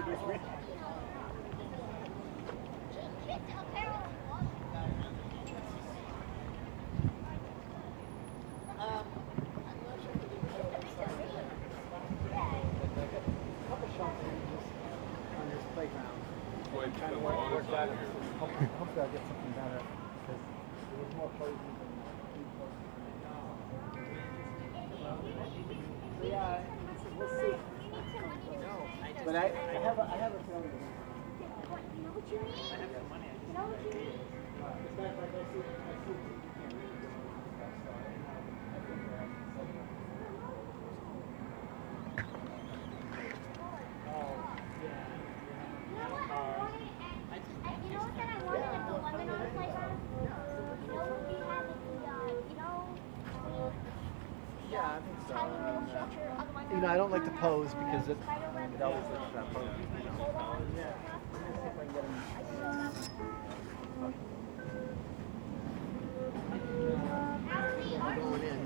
introduce me. Hopefully I'll get something better because it was more poison than yeah, we'll see. But I have a feeling. You know what you need? You know what you need? It's not like I see You know, I don't like to pose because it always looks that pose. Going in.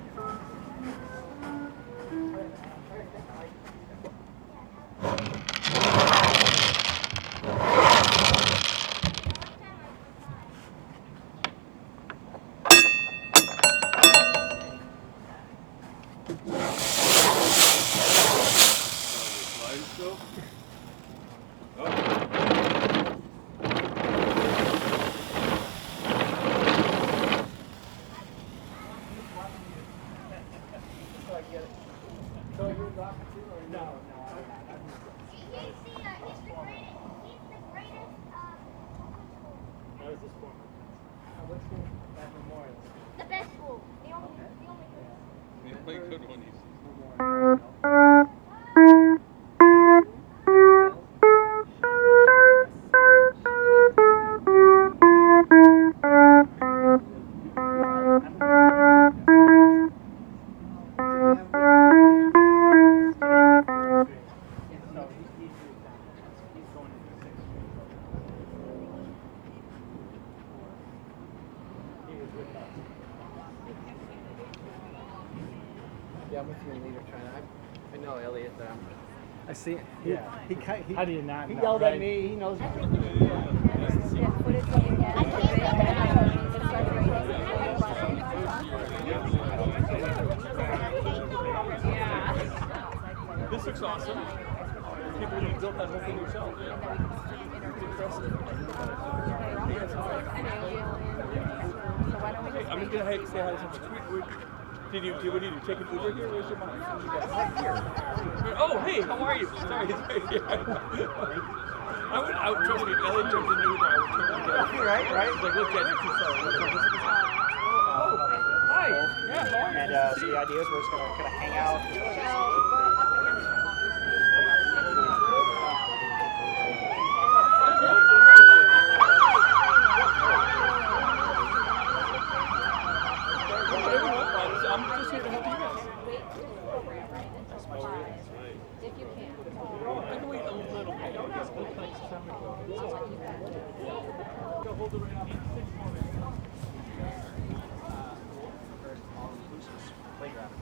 The best school. The only Good one. Yeah, I'm with you in leader trying. I know Elliot. I see it. He How do you not He know, yelled right? at me. He knows. This looks awesome. Can't believe you built that whole thing yourself. Impressive. Hey, I'm just gonna say hi to someone. What do you do? Take an Uber here? Where's your mom? Oh, hey, how are you? Sorry. I would trust me. Elliot jumped in the Uber. I would turn it Right. He's like, look, Dad, you're too slow. Oh, hi. Yeah, how are you? And so the idea is we're just going to kind of hang out. I'm just here to help you guys. if you can. I can wait a little bit. Hold it right on. First all-inclusive playground.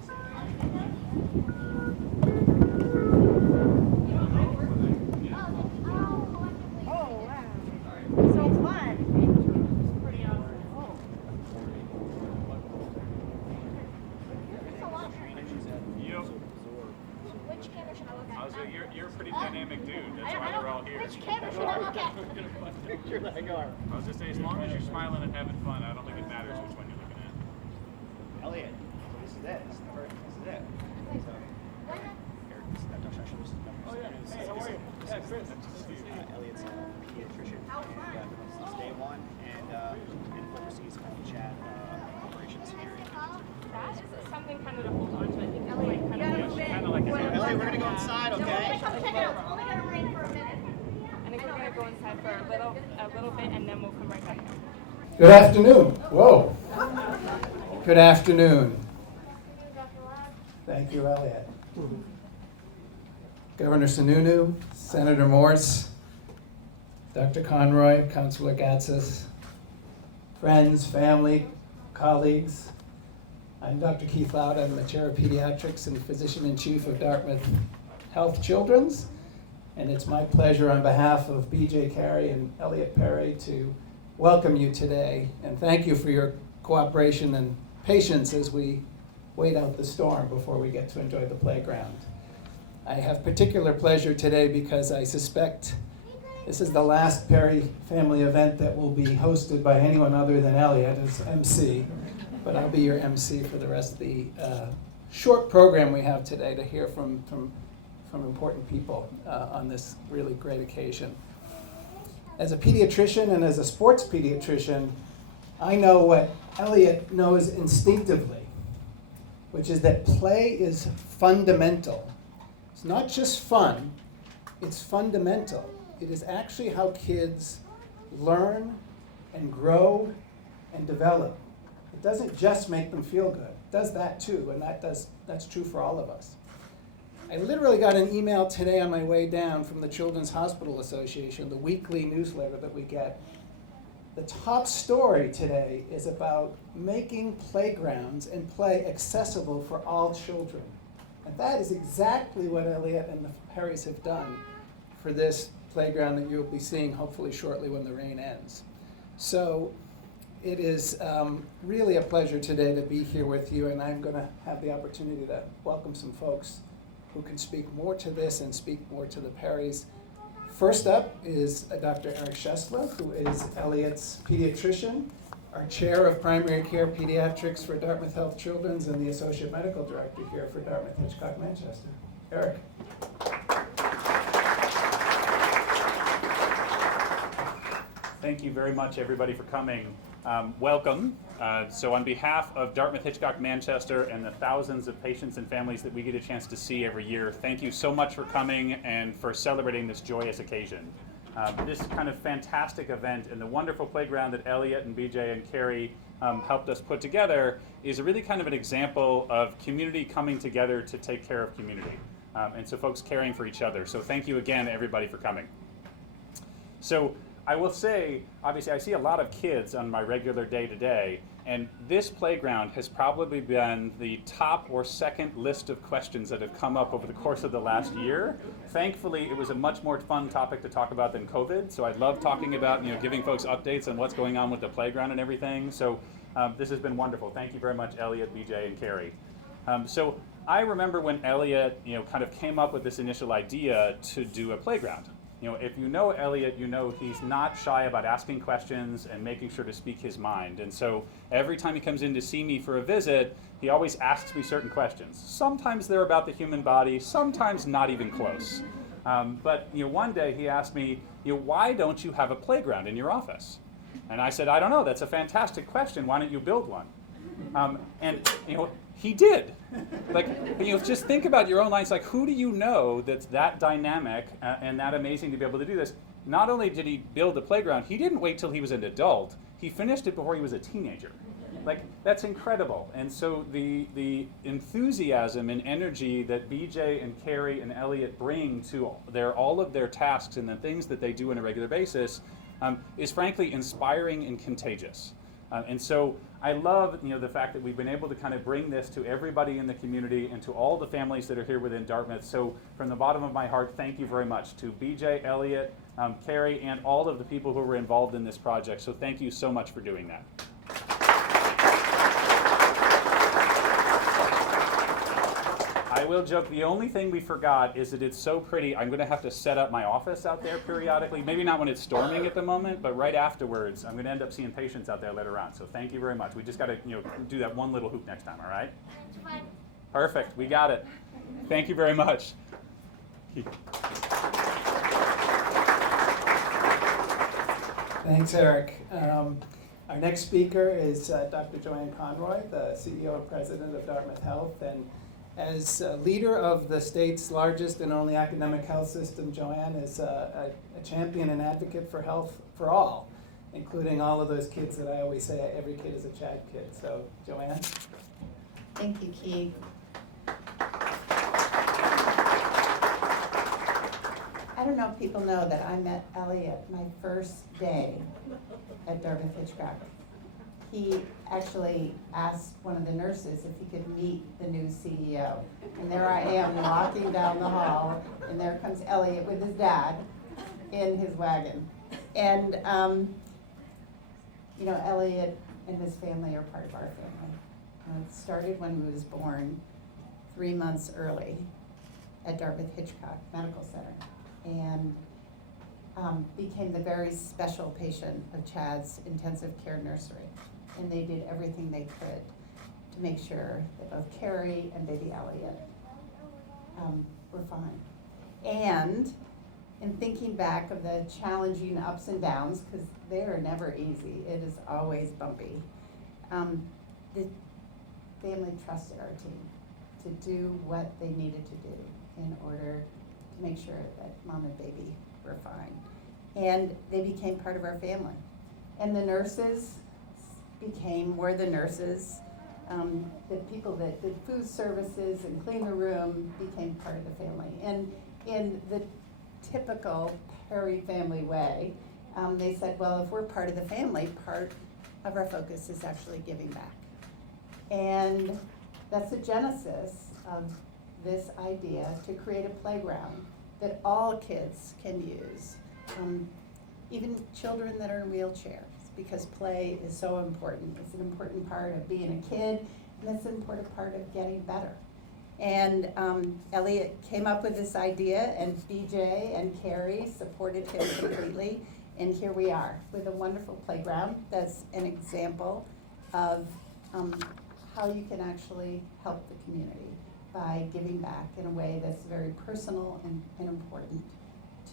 Oh, wow. So fun. Pretty awesome. Yep. Which camera should I look at? You're a pretty dynamic dude. That's why we're all here. Which camera should I look at? Picture that guy. I was just saying, as long as you're smiling and having fun, I don't think it matters which one you're looking at. Elliot, so this is it. This is the first. This is it. So, here, this is that Dr. This is Oh, yeah. Hey, how are you? Yeah, Chris. Elliot's a pediatrician. And, this is day one, and oversees all the CHaD operations here. That is something kind of to hold on to. I think Elliot kind of Kind of like a Elliot, we're going to go inside, okay? Come check it out. We're only gonna rain for a minute. I think we're gonna go inside for a little bit, and then we'll come right back out. Good afternoon. Whoa. Good afternoon. Thank you, Elliot. Governor Sununu, Senator Morse, Dr. Conroy, Councilor Gatsas, friends, family, colleagues. I'm Dr. Keith Loud. I'm the Chair of Pediatrics and Physician-in-Chief of Dartmouth Health Children's. And it's my pleasure on behalf of BJ Carey and Elliot Perry to welcome you today. And thank you for your cooperation and patience as we wait out the storm before we get to enjoy the playground. I have particular pleasure today because I suspect this is the last Perry family event that will be hosted by anyone other than Elliot as MC. But I'll be your MC for the rest of the short program we have today to hear from important people on this really great occasion. As a pediatrician and as a sports pediatrician, I know what Elliot knows instinctively, which is that play is fundamental. It's not just fun, it's fundamental. It is actually how kids learn and grow and develop. It doesn't just make them feel good. It does that too, and that's true for all of us. I literally got an email today on my way down from the Children's Hospital Association, the weekly newsletter that we get. The top story today is about making playgrounds and play accessible for all children. And that is exactly what Elliot and the Perrys have done for this playground that you'll be seeing hopefully shortly when the rain ends. So it is really a pleasure today to be here with you, and I'm going to have the opportunity to welcome some folks who can speak more to this and speak more to the Perrys. First up is Dr. Eric Schessler, who is Elliot's pediatrician, our chair of primary care pediatrics for Dartmouth Health Children's, and the associate medical director here for Dartmouth Hitchcock Manchester. Eric. Thank you very much, everybody, for coming. Welcome. So on behalf of Dartmouth Hitchcock Manchester and the thousands of patients and families that we get a chance to see every year, thank you so much for coming and for celebrating this joyous occasion. This kind of fantastic event and the wonderful playground that Elliot and BJ and Carrie helped us put together is really kind of an example of community coming together to take care of community. And so folks caring for each other. So thank you again, everybody, for coming. So I will say, obviously, I see a lot of kids on my regular day-to-day, and this playground has probably been the top or second list of questions that have come up over the course of the last year. Thankfully, it was a much more fun topic to talk about than COVID, so I love talking about, giving folks updates on what's going on with the playground and everything. So this has been wonderful. Thank you very much, Elliot, BJ, and Carrie. So I remember when Elliot, kind of came up with this initial idea to do a playground. If you know Elliot, you know he's not shy about asking questions and making sure to speak his mind. And so every time he comes in to see me for a visit, he always asks me certain questions. Sometimes they're about the human body, sometimes not even close. But one day he asked me, why don't you have a playground in your office? And I said, I don't know, that's a fantastic question. Why don't you build one? And he did. Just think about your own life. It's like, who do you know that's that dynamic and that amazing to be able to do this? Not only did he build the playground, he didn't wait till he was an adult. He finished it before he was a teenager. That's incredible. And so the enthusiasm and energy that BJ and Carrie and Elliot bring to all of their tasks and the things that they do on a regular basis is frankly inspiring and contagious. And so I love the fact that we've been able to kind of bring this to everybody in the community and to all the families that are here within Dartmouth. So from the bottom of my heart, thank you very much to BJ, Elliot, Carrie, and all of the people who were involved in this project. So thank you so much for doing that. I will joke, the only thing we forgot is that it's so pretty, I'm going to have to set up my office out there periodically. Maybe not when it's storming at the moment, but right afterwards, I'm going to end up seeing patients out there later on. So thank you very much. We just got to do that one little hoop next time, all right? Perfect. We got it. Thank you very much. Thanks, Eric. Our next speaker is Dr. Joanne Conroy, the CEO and President of Dartmouth Health. And as leader of the state's largest and only academic health system, Joanne is a champion and advocate for health for all, including all of those kids that I always say every kid is a CHaD kid. So, Joanne? Thank you, Keith. I don't know if people know that I met Elliot my first day at Dartmouth Hitchcock. he actually asked one of the nurses if he could meet the new CEO. And there I am walking down the hall, and there comes Elliot with his dad in his wagon. And, you know, Elliot and his family are part of our family. It started when he was born 3 months early at Dartmouth Hitchcock Medical Center, and became the very special patient of CHaD's intensive care nursery. And they did everything they could to make sure that both Carrie and baby Elliot were fine. And in thinking back of the challenging ups and downs, because they are never easy, it is always bumpy, the family trusted our team to do what they needed to do in order to make sure that mom and baby were fine. And they became part of our family. And the nurses were the nurses. The people that did food services and cleaned the room became part of the family. And in the typical Perry family way, they said, well, if we're part of the family, part of our focus is actually giving back. And that's the genesis of this idea to create a playground that all kids can use, even children that are in wheelchairs, because play is so important. It's an important part of being a kid, and it's an important part of getting better. And Elliot came up with this idea, and BJ and Carrie supported him completely, and here we are with a wonderful playground that's an example of how you can actually help the community by giving back in a way that's very personal and important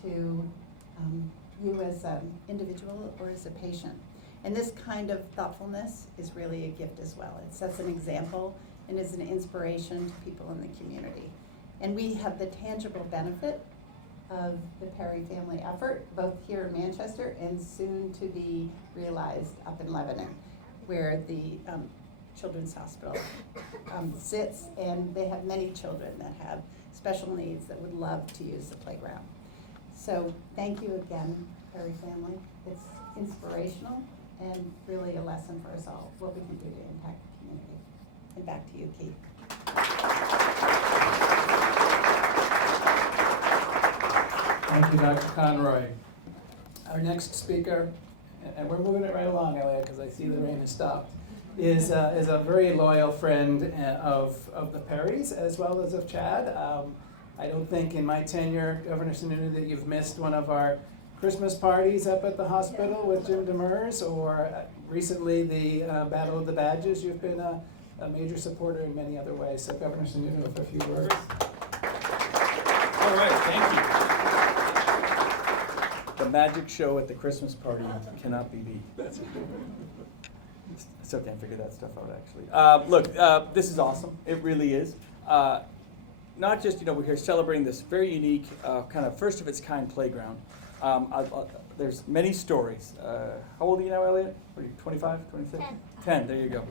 to you as an individual or as a patient. And this kind of thoughtfulness is really a gift as well. It sets an example and is an inspiration to people in the community. And we have the tangible benefit of the Perry family effort, both here in Manchester and soon to be realized up in Lebanon, where the Children's Hospital sits, and they have many children that have special needs that would love to use the playground. So thank you again, Perry family. It's inspirational and really a lesson for us all, what we can do to impact the community. And back to you, Keith. Thank you, Dr. Conroy. Our next speaker, and we're moving it right along, Elliot, because I see the rain has stopped, is a very loyal friend of the Perrys as well as of CHaD. I don't think in my tenure, Governor Sununu, that you've missed one of our Christmas parties up at the hospital with Jim Demers, or recently the Battle of the Badges. You've been a major supporter in many other ways. So Governor Sununu, for a few words. All right, thank you. The magic show at the Christmas party cannot be beat. It's okay, I figured that stuff out actually. Look, this is awesome. It really is. Not just, we're here celebrating this very unique, kind of first of its kind playground. There's many stories. How old are you now, Elliot? What are you, 25, 26? 10, there you go.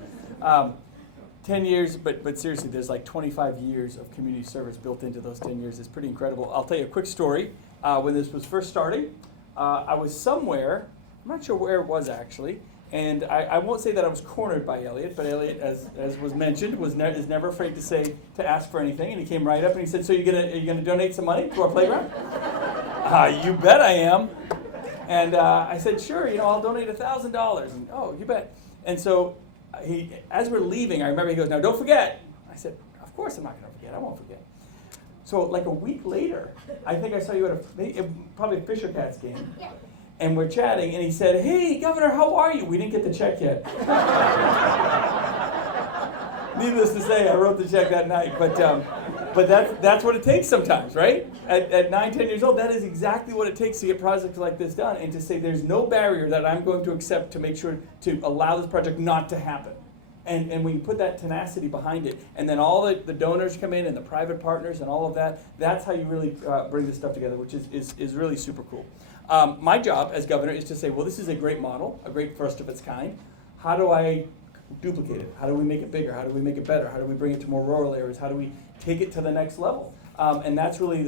10 years, but seriously, there's like 25 years of community service built into those 10 years. It's pretty incredible. I'll tell you a quick story. When this was first starting, I was somewhere, I'm not sure where it was actually, and I won't say that I was cornered by Elliot, but Elliot, as was mentioned, is never afraid to ask for anything, and he came right up and he said, so are you gonna donate some money to our playground? You bet I am. And I said, sure, I'll donate $1,000. And oh, you bet. And so as we're leaving, I remember he goes, now don't forget. I said, of course I'm not gonna forget, I won't forget. So like a week later, I think I saw you at probably a Fisher Cats game. And we're chatting, and he said, hey, Governor, how are you? We didn't get the check yet. Needless to say, I wrote the check that night, but that's what it takes sometimes, right? At 9, 10 years old, that is exactly what it takes to get projects like this done, and to say there's no barrier that I'm going to accept to make sure to allow this project not to happen. And when you put that tenacity behind it, and then all the donors come in, and the private partners, and all of that, that's how you really bring this stuff together, which is really super cool. My job as governor is to say, well, this is a great model, a great first of its kind. How do I duplicate it? How do we make it bigger? How do we make it better? How do we bring it to more rural areas? How do we take it to the next level? And that's really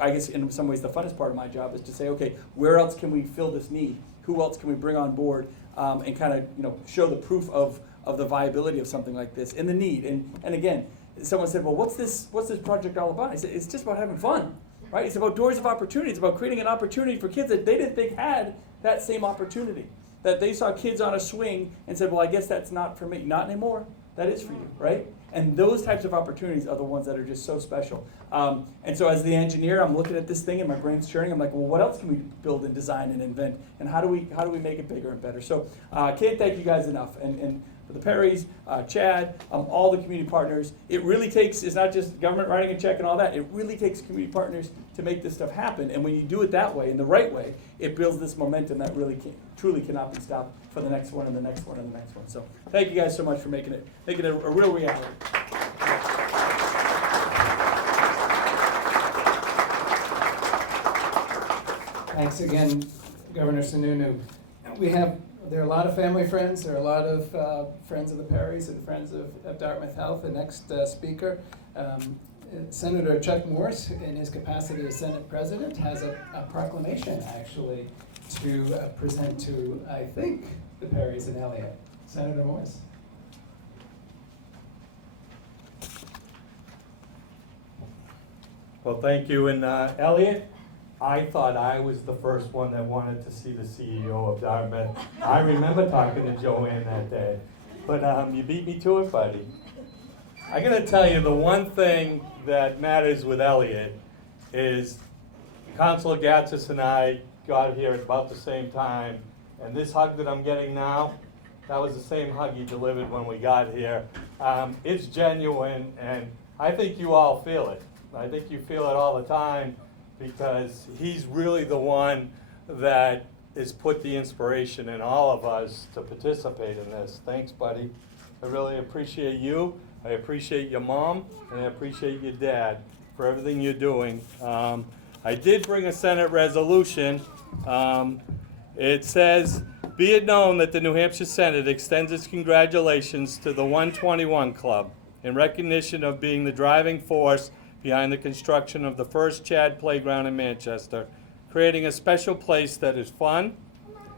I guess in some ways the funnest part of my job is to say, okay, where else can we fill this need? Who else can we bring on board and kind of show the proof of the viability of something like this and the need. And again, someone said, well, what's this project all about? I said, it's just about having fun, right? It's about doors of opportunity. It's about creating an opportunity for kids that they didn't think had that same opportunity. That they saw kids on a swing and said, well, I guess that's not for me. Not anymore. That is for you, right? And those types of opportunities are the ones that are just so special. And so as the engineer, I'm looking at this thing and my brain's churning. I'm like, well, what else can we build and design and invent? And how do we make it bigger and better? So can't thank you guys enough. And for the Perrys, CHaD, all the community partners, it really takes, it's not just government writing a check and all that. It really takes community partners to make this stuff happen. And when you do it that way, in the right way, it builds this momentum that really truly cannot be stopped for the next one and the next one and the next one. So thank you guys so much for making it a real reality. Thanks again, Governor Sununu. There are a lot of family friends. There are a lot of friends of the Perrys and friends of Dartmouth Health. The next speaker, Senator Chuck Morse, in his capacity as Senate President, has a proclamation actually to present to, I think, the Perrys and Elliott. Senator Morse. Well, thank you. And Elliot, I thought I was the first one that wanted to see the CEO of Dartmouth. I remember talking to Joanne that day. But you beat me to it, buddy. I'm going to tell you the one thing that matters with Elliot is Councilor Gatsis and I got here at about the same time. And this hug that I'm getting now, that was the same hug he delivered when we got here. It's genuine, and I think you all feel it. I think you feel it all the time because he's really the one that has put the inspiration in all of us to participate in this. Thanks, buddy. I really appreciate you. I appreciate your mom, and I appreciate your dad for everything you're doing. I did bring a Senate resolution. It says, be it known that the New Hampshire Senate extends its congratulations to the 121 Club in recognition of being the driving force behind the construction of the first CHaD playground in Manchester, creating a special place that is fun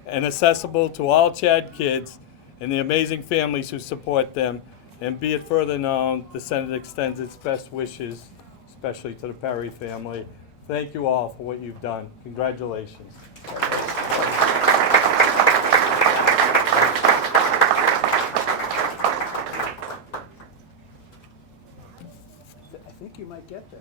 and accessible to all CHaD kids and the amazing families who support them. And be it further known, the Senate extends its best wishes, especially to the Perry family. Thank you all for what you've done. Congratulations. I think you might get this.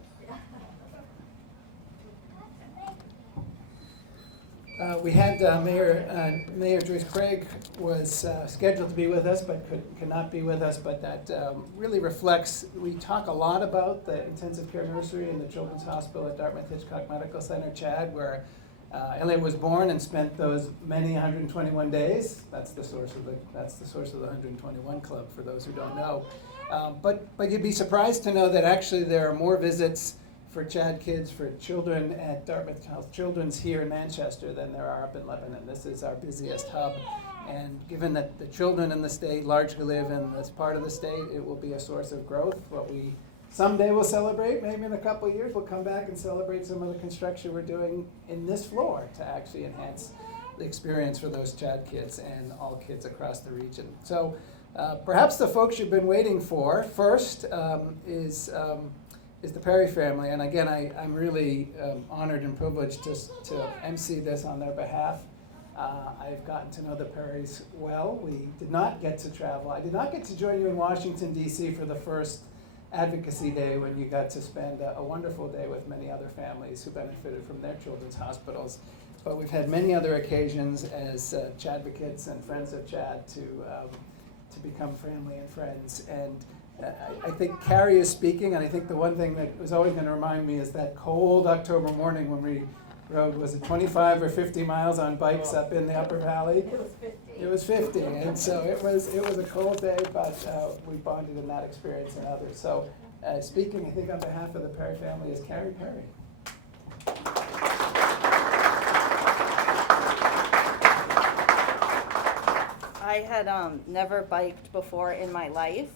We had Mayor Joyce Craig was scheduled to be with us, but could not be with us. But that really reflects. We talk a lot about the intensive care nursery in the Children's Hospital at Dartmouth Hitchcock Medical Center, CHaD, where Elliot was born and spent those many 121 days. That's the source of the 121 Club. For those who don't know, but you'd be surprised to know that actually there are more visits for CHaD kids, for children at Dartmouth Health Children's here in Manchester than there are up in Lebanon. This is our busiest hub. And given that the children in the state largely live in this part of the state, it will be a source of growth. What we someday will celebrate, maybe in a couple of years, we'll come back and celebrate some of the construction we're doing in this floor to actually enhance the experience for those CHaD kids and all kids across the region. So perhaps the folks you've been waiting for first is the Perry family. And again, I'm really honored and privileged to MC this on their behalf. I've gotten to know the Perrys well. We did not get to travel. I did not get to join you in Washington, D.C. for the first Advocacy Day when you got to spend a wonderful day with many other families who benefited from their children's hospitals. But we've had many other occasions as CHadvocates and friends of CHaD to become family and friends. And I think Carrie is speaking, and I think the one thing that was always going to remind me is that cold October morning when we rode, was it 25 or 50 miles on bikes up in the Upper Valley? It was 50. It was 50, and so it was a cold day, but we bonded in that experience and others. So speaking, I think on behalf of the Perry family is Carrie Perry. I had never biked before in my life.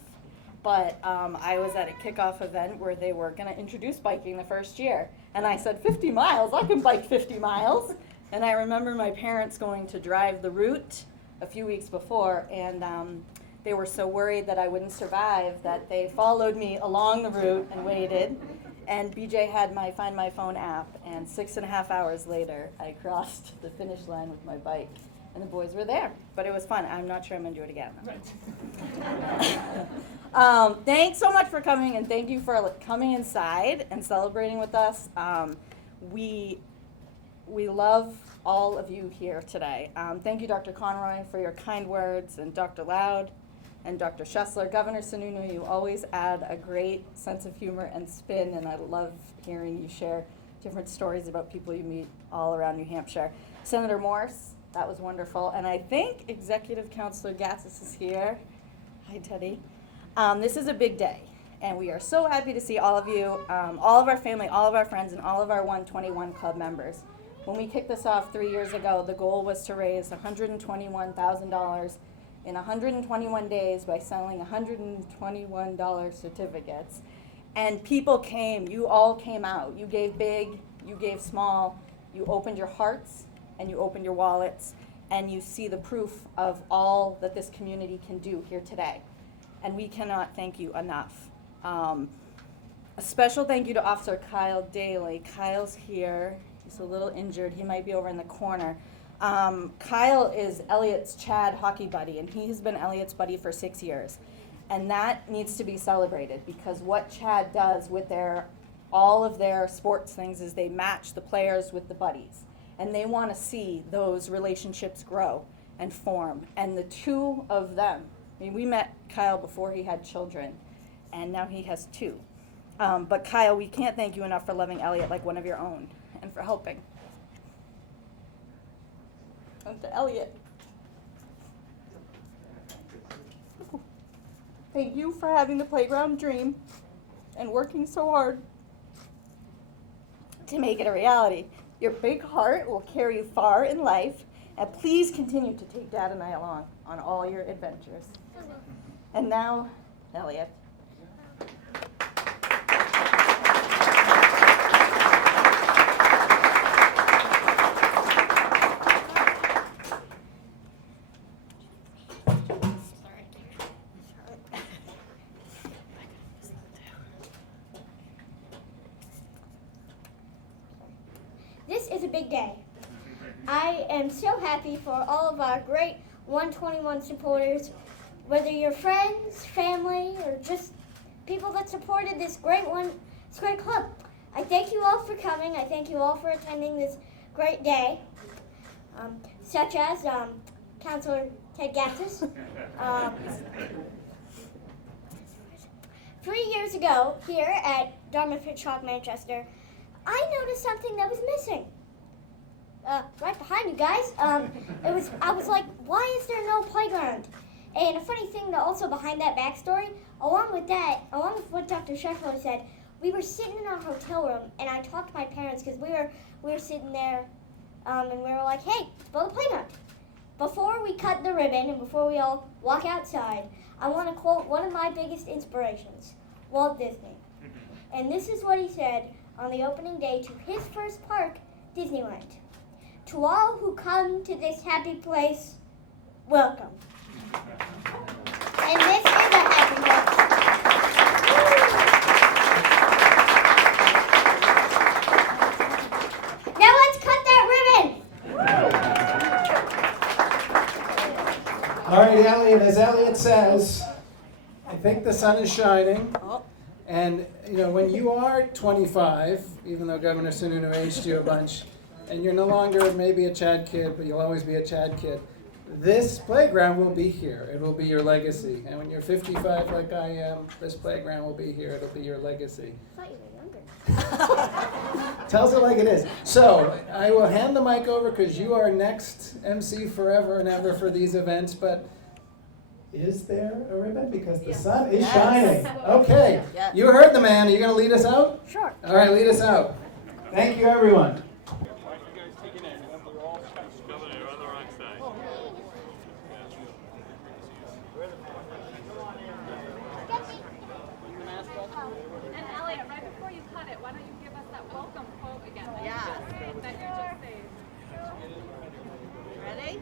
But I was at a kickoff event where they were going to introduce biking the first year. And I said, 50 miles? I can bike 50 miles. And I remember my parents going to drive the route a few weeks before, and they were so worried that I wouldn't survive that they followed me along the route and waited. And BJ had my Find My Phone app, and 6.5 hours later, I crossed the finish line with my bike, and the boys were there. But it was fun. I'm not sure I'm gonna do it again. Thanks so much for coming, and thank you for coming inside and celebrating with us. We love all of you here today. Thank you, Dr. Conroy, for your kind words, and Dr. Loud, and Dr. Schessler. Governor Sununu, you always add a great sense of humor and spin, and I love hearing you share different stories about people you meet all around New Hampshire. Senator Morse, that was wonderful. And I think Executive Councilor Gatsis is here. Hi, Teddy. This is a big day, and we are so happy to see all of you, all of our family, all of our friends, and all of our 121 Club members. When we kicked this off 3 years ago, the goal was to raise $121,000 in 121 days by selling $121 certificates. And people came, you all came out. You gave big, you gave small, you opened your hearts and you opened your wallets, and you see the proof of all that this community can do here today. And we cannot thank you enough. A special thank you to Officer Kyle Daly. Kyle's here, he's a little injured, he might be over in the corner. Kyle is Elliot's CHaD hockey buddy, and he has been Elliot's buddy for 6 years. And that needs to be celebrated, because what CHaD does with all of their sports things is they match the players with the buddies. And they want to see those relationships grow and form. And the two of them, I mean, we met Kyle before he had children, and now he has 2. But Kyle, we can't thank you enough for loving Elliot like one of your own, and for helping. And to Elliot, thank you for having the playground dream and working so hard to make it a reality. Your big heart will carry you far in life, and please continue to take Dad and I along on all your adventures. And now, Elliot. This is a big day. I am so happy for all of our great 121 supporters, whether you're friends, family, or just people that supported this great club. I thank you all for coming. I thank you all for attending this great day, such as Councilor Ted Gatsis. 3 years ago, here at Dartmouth Hitchcock, Manchester, I noticed something that was missing. Right behind you guys. I was like, why is there no playground? And a funny thing that also behind that backstory, along with what Dr. Scheffler said, we were sitting in our hotel room, and I talked to my parents because we were sitting there, and we were like, hey, let's build a playground. Before we cut the ribbon and before we all walk outside, I want to quote one of my biggest inspirations, Walt Disney. And this is what he said on the opening day to his first park, Disneyland. To all who come to this happy place, welcome. And this is a happy place. Now let's cut that ribbon. All right, Elliot, as Elliot says, I think the sun is shining. And, you know, when you are 25, even though Governor Sununu aged you a bunch, and you're no longer maybe a CHaD kid, but you'll always be a CHaD kid, this playground will be here. It will be your legacy. And when you're 55 like I am, this playground will be here. It'll be your legacy. I thought you were younger. Tells it like it is. So I will hand the mic over because you are next MC forever and ever for these events. But is there a ribbon? Because the sun is shining. Okay. Yes. You heard the man. Are you going to lead us out? Sure. All right, lead us out. Thank you, everyone. And Elliot, right before you cut it, why don't you give us that welcome quote again? That you just saved, that you just saved. Ready?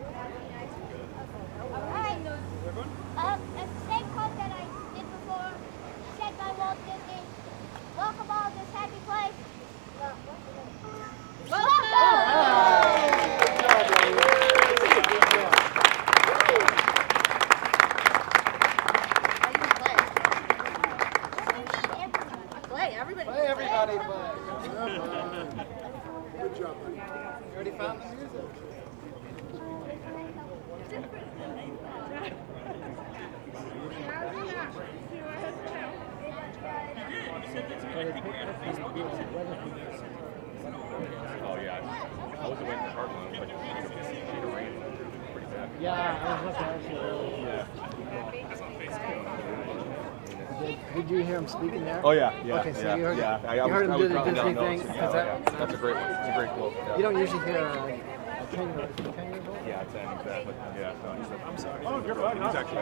Oh yeah, I wasn't waiting for the car line. It was like it rained pretty bad. Yeah, I was looking at you earlier. Did you hear him speaking there? Oh yeah, yeah. Okay, so yeah, you heard, yeah. you heard him do the writing Disney down thing? notes. 'Cause that, That's a great one. It's a great quote. Yeah. You don't usually hear a 10-year-old. Yeah, 10 exactly. Yeah. No, I'm sorry. Oh, you're fine. He's actually